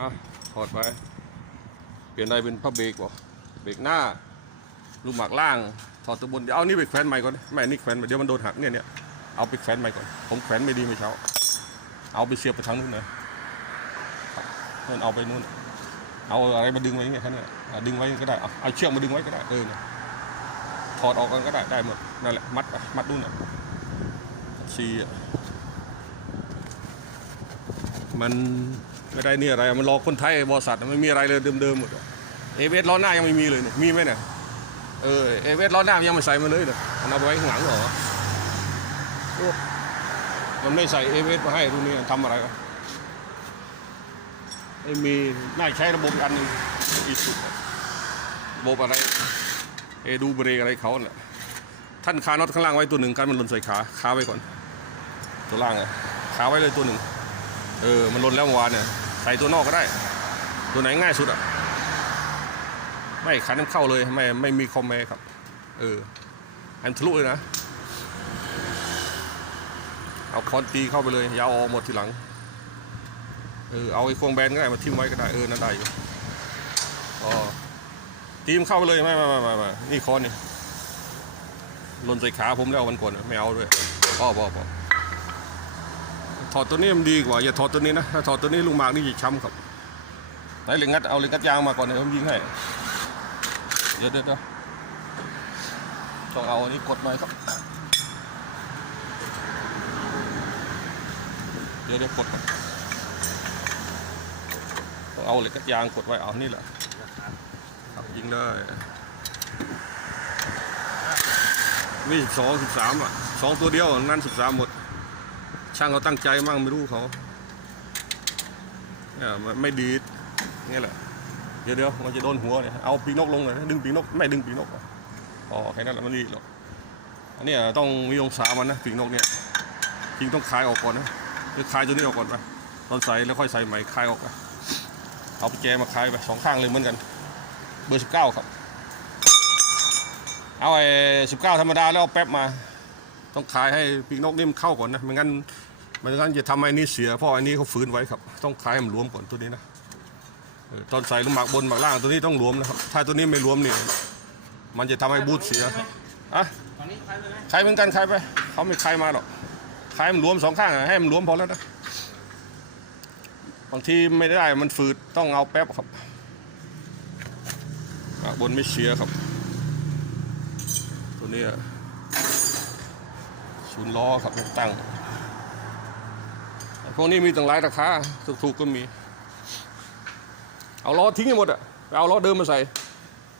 อะถอดไป เปลี่ยนอะไรเป็นผ้าเบรกบ่เบรกหน้า ลูกหมากล่าง ถอดตัวบน เดี๋ยวเอานี่ไปแขวนใหม่ก่อน ไม่นี่แขวนเดี๋ยวมันโดนหักเนี่ยเนี่ย เอาไปแขวนใหม่ก่อน ผมแขวนไม่ดีเมื่อเช้า เอาไปเสียบไปทางนู้นเลยนู่นเอาไปนู่น เอาอะไรมาดึงไว้ย่างเงี้ยแค่นั้นแหละอะดึงไว้ก็ได้ เอาเชือกมาดึงไว้ก็ได้ เออเนี่ยถอดออกกันก็ได้ ได้หมด นั่นแหละ มัด มัดนู่นน่ะชีอะ มันไม่ได้นี่อะไร มันรอคนไทยบริษัทไม่มีอะไรเลยเดิมๆหมดเอเวสล้อหน้ายังไม่มีเลยเนี่ยมีไหมเนี่ยเออเอเวสล้อหน้ายังไม่ใส่มาเลยเนี่ยเอาไปไว้ข้างหลังเหรอมันไม่ใส่เอเวสมาให้รุ่นนี้ทำอะไรวะไม่มีน่าใช้ระบบอันนึงอีสุดระบบอะไรเอดูเบรกอะไรเขาเนี่ยท่านคาน็อตข้างล่างไว้ตัวหนึ่งกันมันหล่นใส่ขาคาไว้ก่อน ตัวล่างอะขาไว้เลยตัวหนึ่ง เออ มันล่นแล้วเมื่อวานเนี่ย ใส่ตัวนอกก็ได้ ตัวไหนง่ายสุดอะ ไม่ขันน้ำเข้าเลย ไม่ไม่มีคอมเมครับ เออให้มันทะลุเลยนะ เอาคอนตีเข้าไปเลย ยาวออกหมดทีหลัง เออ เอาไอ้ควงแบนก็ได้ มาทิ้มไว้ก็ได้ เออ นั่นได้อยู่อ๋อตีมเข้าไปเลย ไม่ไม่ไม่ไม่ไม่นี่คอนนี่ลนใส่ขาผมแล้ววันก่อนไม่เอาด้วยพ่อพ่อพ่อ ถอดตัวนี้มันดีกว่าอย่าถอดตัวนี้นะถ้าถอดตัวนี้ลุงหมากนี่จะช้ำครับไหนเหล็กงัดเอาเหล็กงัดยางมาก่อนเดี๋ยวผมยิงให้เดี๋ยวเดี๋ยวต้องเอาอันนี้กดหน่อยครับเดี๋ยวเดี๋ยวกดต้องเอาเหล็กกัดยางกดไว้เอานี่แหละครับยิงเลยนี่สองสิบสามอะสองตัวเดียวนั่นสิบสามหมด ช่างเขาตั้งใจมั่งไม่รู้เขาเนี่ยมันไม่ดีดนี่แหละ เดี๋ยวเดี๋ยวมันจะโดนหัวเนี่ยเอาปีนกลงเลยดึงปีนกไม่ดึงปีนกอ๋อแค่นั้นมันดีหรอกอันนี้ต้องมีองศามันนะปีนกเนี่ยจริงต้องคลายออกก่อนนะคือคลายตัวนี้ออกก่อนไปตอนใส่แล้วค่อยใส่ใหม่คลายออกไปเอาไปแจมาคลายไปสองข้างเลยเหมือนกัน เบอร์สิบเก้าครับเอาไอ้สิบเก้าธรรมดาแล้วเอาแป๊บมา ต้องคลายให้ปีกนกนี่มันเข้าก่อนนะไม่งั้น ไม่งั้นจะทำไอ้นี่เสียเพราะไอ้นี่เขาฝืนไว้ครับ ต้องคลายให้มันรวมก่อนตัวนี้นะตอนใส่ลูกหมากบนหมากล่างตัวนี้ต้องรวมนะครับ ถ้าตัวนี้ไม่รวมนี่มันจะทำให้บูทเสียอะใครเลยไหมใครเหมือนกันใครไปเขาไม่ใครมาหรอกใครมันรวมสองข้างให้มันรวมพอแล้วนะบางทีไม่ได้มันฝืดต้องเอาแป๊บครับหมากบนไม่เสียครับ ตัวนี้ศูนย์ล้อครับตั้ง วกนี้มีตั้งหลายราคาถูกๆก็มี เอาล้อทิ้งให้หมดอะไปเอาล้อเดิมมาใส่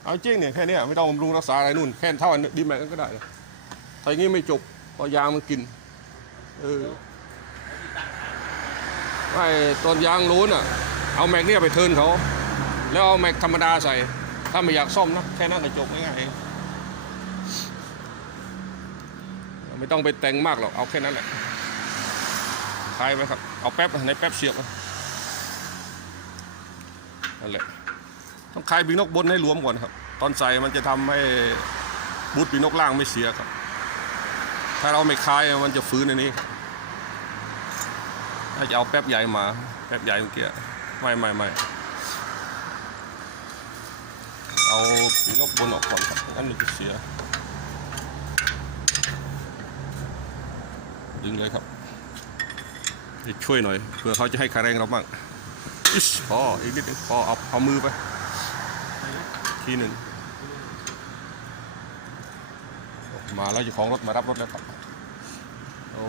เอาเจริงเนี่ยแค่นี้ไม่ต้องบำรุงรักษาอะไรนู่นแค่เท่าอันดีแม็กก็ได้นะถ้าอย่างงี้ไม่จบเพอยางมันกิน เออไอ้ตอนยางรู้น่ะ เอาแม็กเนี่ยไปเทินเขา แล้วเอาแม็กธรรมดาใส่ ถ้าไม่อยากซ่อมนะแค่นั้นก็จบง่ายๆไม่ต้องไปแต่งมากหรอกเอาแค่นั้นแหละคลายไปครับ เอาแป๊บในแป๊บเสียบนั่นแหละต้องคลายปีนกบนให้รวมก่อนครับ ตอนใส่มันจะทำให้บูทปีนกล่างไม่เสียครับ ถ้าเราไม่คลายมันจะฟื้นในนี้ถ้าจะเอาแป๊บใหญ่มา แป๊บใหญ่เมื่อกี้ไม่ไม่ไม่เอาปีนกบนออกก่อนครับไม่งั้นมันจะเสียดึงเลยครับ ช่วยหน่อยเพื่อเขาจะให้คาแรงเราบ้างพออีกนิดนึงพอเอาเอามือไป ทีหนึ่งมาแล้วเจ้าของรถมารับรถแล้วครับโอ้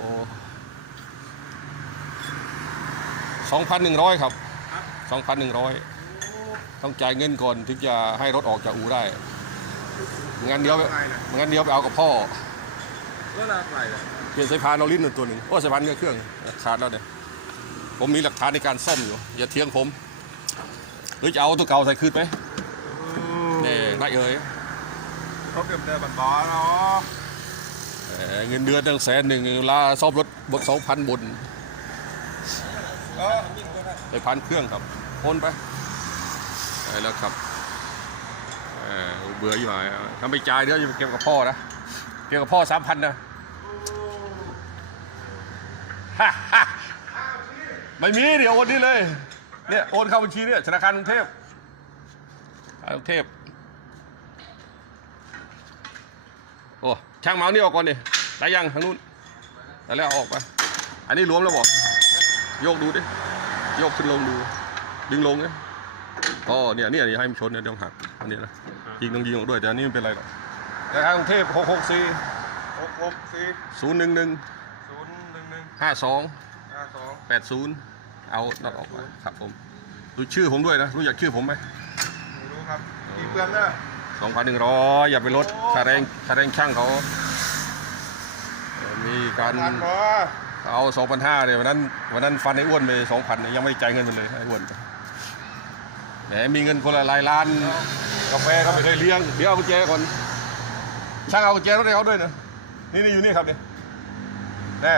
สองพันหนึ่งร้อยครับสองพันหนึ่งร้อยต้องจ่ายเงินก่อนถึงจะให้รถออกจากอู่ได้งั้นเดียวไปงั้นเดียวไปเอากับพ่อก็ละไกลเลย เปลี่ยนสายพานเอาลิ้นหนึ่งตัวหนึ่งโอ้สายพานเครื่องขาดแล้วเนี่ยผมมีหลักฐานในการซ่อมอยู่ อย่าเทียงผม หรือจะเอาตัวเก่าใส่คืนไหมนี่ได้เอ่ยเขาเก็บเดินบันบอเนาะเอ่อเงินเดือนตั้งแสนหนึ่งเวลาซ่อมรถบนสองพันบนเออยิ่งก็ได้ไปพันเครื่องครับโอนไปได้แล้วครับเอ่อเบื่ออยู่ไหมถ้าไม่จ่ายเดี๋ยวจะไปเก็บกับพ่อนะ เก็บกับพ่อสามพันนะฮ่าฮ่า ไม่มีเดี๋ยววันนี้เลยเนี่ยโอนเข้าบัญชีเนี่ยธนาคารกรุงเทพธนาคารกรุงเทพโอ้ช่างเมาส์นี่ออกก่อนดิได้ยังทางนู้นได้แล้วเอาออกไปอันนี้รวมแล้วบอกโยกดูดิโยกขึ้นลงดู ดึงลงเนี่ยอ๋อเนี่ยเนี่ยนี่ให้มันชนเนี่ยเดี๋ยวหักอันนี้นะยิงต้องยิงออกด้วยแต่อันนี้ไม่เป็นไรหรอกธนาคารกรุงเทพหกหกสี่หกหกสี่ศูนย์หนึ่งหนึ่งศูนย์ หนึ่งหนึ่งห้าสองห้าสองแปดศูนย์เอาน็อตออกมาครับผมดูชื่อผมด้วยนะ รู้จักชื่อผมไหมไม่รู้ครับกี่เพื่อนเนอะสองพันหนึ่งร้อยอย่าไปลดค่าแรงค่าแรงช่างเขาเอ่อมีการทันพอเอาสองพันห้าเนี่ยวันนั้นวันนั้นฟันไอ้อ้วนไปสองพันยังไม่จ่ายเงินมันเลยไอ้อ้วนแหมมีเงินคนละหลายล้านกาแฟก็ไม่เคยเลี้ยงเดี๋ยวเอากุญแจก่อนช่างเอากุญแจรถให้เขาด้วยนะนี่นี่อยู่นี่ครับนี่แน่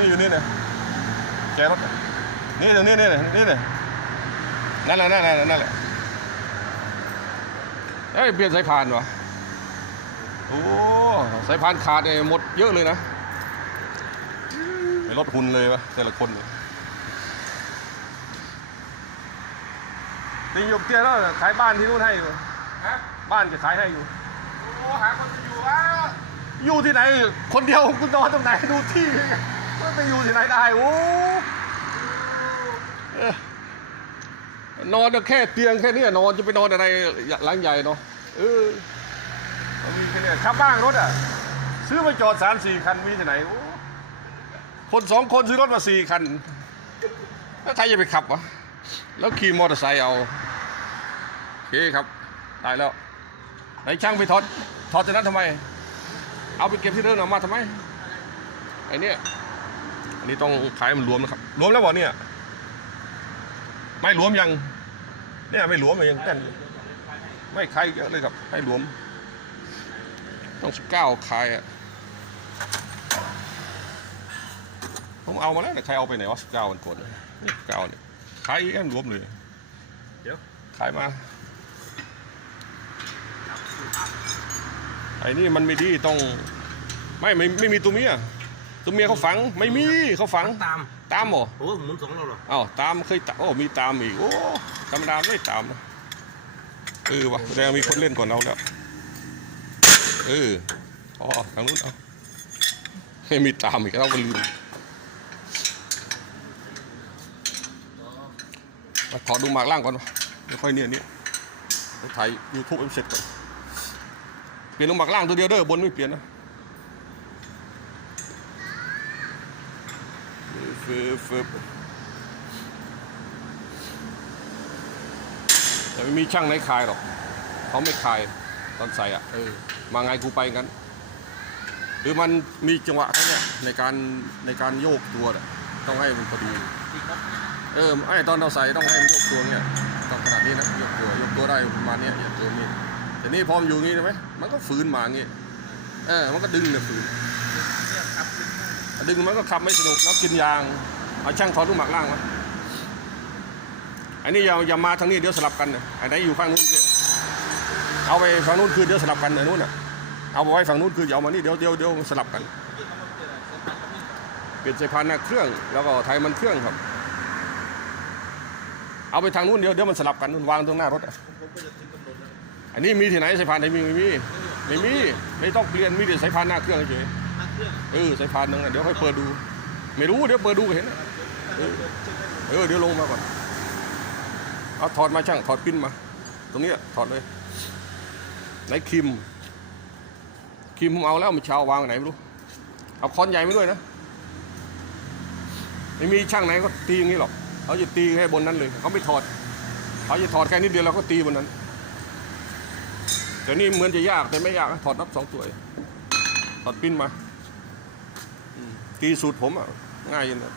นี่อยู่นี่นะกุญแจรถน่ะนี่ตรงนี้นี่นี่นี่นี่นั่นแหละนั่นแหละนั่นแหละเอ้ยเปลี่ยนสายพานวะโอ้สายพานขาดเนี่ยหมดเยอะเลยนะไปลดหุ่นเลยวะแต่ละคนเลยนี่อยู่เตี้ยแล้วขายบ้านที่นู่นให้อยู่ฮะบ้านจะขายให้อยู่โอ้หาคนจะอยู่อะอยู่ที่ไหน คนเดียวกูนอนตรงไหนดูที่ มันไปอยู่ที่ไหนได้โอ้นอนแค่เตียงแค่นี้นอนจะไปนอนอะไรหลังใหญ่เนาะเออมีแค่นี้ขับบ้างรถอะ ซื้อมาจอดสามสี่คันมีที่ไหนโอ้คนสองคนซื้อรถมาสี่คัน แล้วใครจะไปขับวะแล้วขี่มอเตอร์ไซค์เอาโอเคครับได้แล้วไหนช่างไปถอดถอดจากนั้นทำไม เอาไปเก็บที่เดิมเอามาทำไมไอ้นี่ อันนี้ต้องขายมันรวมนะครับรวมแล้วบอกเนี่ยไม่รวมยัง เนี่ยไม่รวมเลยยังเต้นอยู่ไม่ขายเยอะเลยครับให้รวม ต้องสิบเก้าขายอะผมเอามาแล้วแต่ใครเอาไปไหนวะสิบเก้าวันก่อนนี่สิบเก้าเนี่ยขายแอมรวมเลยเดี๋ยวขายมาไอ้นี่มันไม่ดีต้อง ไม่ไม่ไม่มีตัวเมีย ตัวเมียเขาฝังไม่มีเขาฝังตามตามเหรอโอ้หมุนสองเราเหรออ้าวตามเคยตามโอ้มีตามอีกโอ้ธรรมดาไม่ตามนะเออวะแสดงว่ามีคนเล่นก่อนเราแล้วเอออ๋อทางนู้นเอาไม่มีตามอีกเราก็ลืมมาขอดูหมากล่างก่อนวะไม่ค่อยเนี่ยเนี่ยไปถ่ายยูทูบเอ็มเสร็จก่อนเปลี่ยนลงหมากล่างตัวเดียวเด้อบนไม่เปลี่ยนนะ ฟืบฟืบแต่ไม่มีช่างไหนคายหรอก เขาไม่คายตอนใส่อะเออมาไงกูไปงั้น หรือมันมีจังหวะเขาเนี่ยในการในการโยกตัวน่ะต้องให้มันพอดีเออไอ้ตอนเราใส่ต้องให้มันยกตัวเนี่ยต้องขนาดนี้นะยกตัวยกตัวได้ประมาณเนี้ยยกตัวนี้แต่นี่พอมนอยู่อย่างงี้ใช่ไหมมันก็ฝืนมาอย่างงี้เออมันก็ดึงเนี่ยฝืน ดึงมันก็ขับไม่สนุกแล้วกินยางเอาช่างถอดลูกหมากล่างมาอันนี้อย่าอย่ามาทางนี้เดี๋ยวสลับกันนะอันไหนอยู่ฝั่งนู้นเอาไปฝั่งนู้นคือเดี๋ยวสลับกันอันนู้นอะเอาไปไว้ฝั่งนู้นคืออย่าเอามานี่เดี๋ยวเดี๋ยวเดี๋ยวสลับกัน เปลี่ยนสายพานหน้าเครื่องแล้วก็ไทยมันเครื่องครับ เอาไปทางนู้นเดี๋ยวเดี๋ยวมันสลับกันวางตรงหน้ารถอะอันนี้มีที่ไหนสายพานไหนมีไม่มีไม่มีไม่ต้องเปลี่ยนมีแต่สายพานหน้าเครื่องเฉย เออสายพานนึงอะเดี๋ยวค่อยเปิดดู ไม่รู้เดี๋ยวเปิดดูก็เห็นเออเออเดี๋ยวลงมาก่อนเอาถอดมาช่างถอดปิ้นมา ตรงนี้ถอดเลยไหนครีมครีมผมเอาแล้วมันชาววางไหนไม่รู้ เอาคอนใหญ่ไมาด้วยนะไม่มีช่างไหนก็ตีอย่างนี้หรอกเขาจะตีแค่บนนั้นเลยเขาไม่ถอดเขาจะถอดแค่นิดเดียวแล้วก็ตีบนนั้นแต่นี่เหมือนจะยากแต่ไม่ยากถอดนับสองตัวถอดปิ้นมา ตีสูตรผมอะง่ายอยินนะ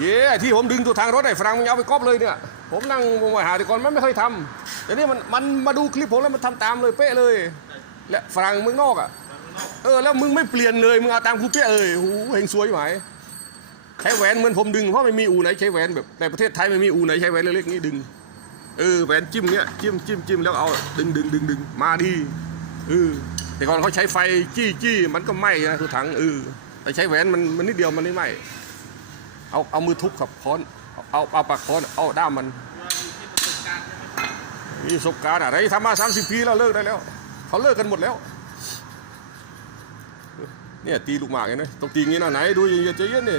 เย้ที่ผมดึงตัวทางรถไอ้ฝรั่งมันเอาไปก๊อปเลยเนี่ยผมนั่งมองหาแต่ก่อนมันไม่เคยทำแต่นี่มันมันมาดูคลิปผมแล้วมันทำตามเลยเป๊ะเลย และฝรั่งมืองนอกอะเออแล้วมึงไม่เปลี่ยนเลยมึงเอาตามกูเป๊ะเลยโอ้โหเฮงซวยไหมใช้แหวนเหมือนผมดึงเพราะไม่มีอูไหนใช้แหวนแบบในประเทศไทยไม่มีอูไหนใช้แหวนเล็กๆนี้ดึงเออแหวนจิ้มเนี้ยจิ้มจิ้มจิ้มแล้วเอาดึงดึงดึงดึงมาดีเออแต่ก่อนเขาใช้ไฟจี้จี้มันก็ไหม้นะทุกถังเออ แต่ใช้แหวนมันมันนิดเดียวมันไม่ไหมเอาเอามือทุบครับค้อน เอาเอาปากค้อน เอาด้ามมันมีประสบการณ์อะไรทำมา30ปีแล้วเลิกได้แล้ว เขาเลิกกันหมดแล้ว เนี่ยตีลูกหมากเห็นไหมต้องตีงี้นะไหนดูอย่าใจเย็นนี่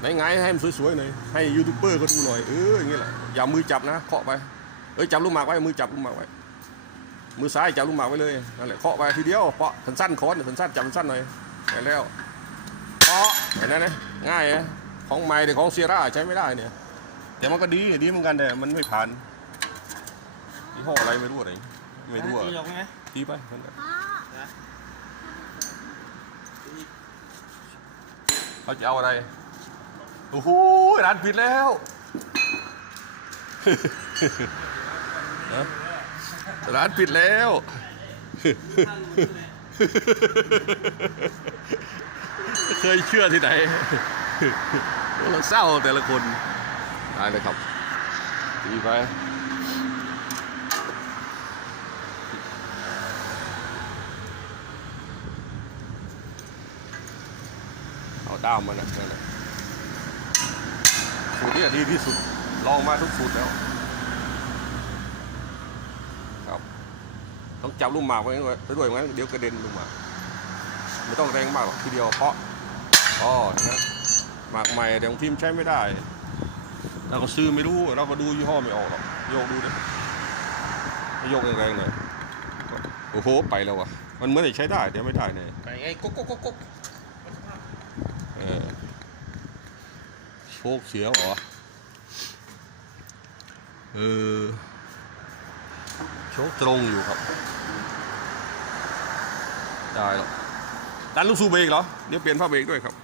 ไหนไงให้มันสวยๆหน่อยให้ยูทูบเบอร์เขาดูหน่อยเอออย่างนี้แหละอย่ามือจับนะเคาะไปเอ้ยจับลูกหมากไว้มือจับลูกหมากไว้มือซ้ายจับลูกหมากไว้เลยนั่นแหละเคาะไปทีเดียวเปาะสั้นๆค้อนสั้นๆจับสั้นหน่อยไปแล้ว เปาะเห็นไหมนะง่ายนะของใหม่แต่ของเซียร่าใช้ไม่ได้เนี่ย แต่มันก็ดีดีเหมือนกันแต่มันไม่ผ่านยี่ห้ออะไรไม่รู้อะไรไม่รู้อะตีออกไหมตีไปนั่นแหละเขาจะเอาอะไรโอ้โหร้านปิดแล้วฮะร้านปิดแล้ว เคยเชื่อที่ไหนเราเศร้าแต่ละคนได้เลยครับดีไปเอาด้ามมันนะนั่นแหละสูตรนี้ดีที่สุด ลองมาทุกสูตรแล้ว ครับ ต้องจับลูกหมากไว้ด้วยไปด้วยงั้นเดี๋ยวกระเด็นลูกหมาก ไม่ต้องแรงมากหรอกทีเดียวเพราะ อ๋อนะหมากใหม่แต่ของพิมพ์ใช้ไม่ได้ เราก็ซื้อไม่รู้เราก็ดูยี่ห้อไม่ออกหรอกโยกดูนะโยกแรงๆหน่อยโอ้โหไปแล้ววะมันเหมื่อนจะใช้ได้แต่ไม่ได้เนี่ยไปไงกุ๊กกุ๊กกุ๊กกุ๊กเออโชคเสียเหรอเออโชคตรงอยู่ครับ ได้หรอกดันลูกสูบเบรกเหรอเดี๋ยวเปลี่ยนผ้าเบรกด้วยครับ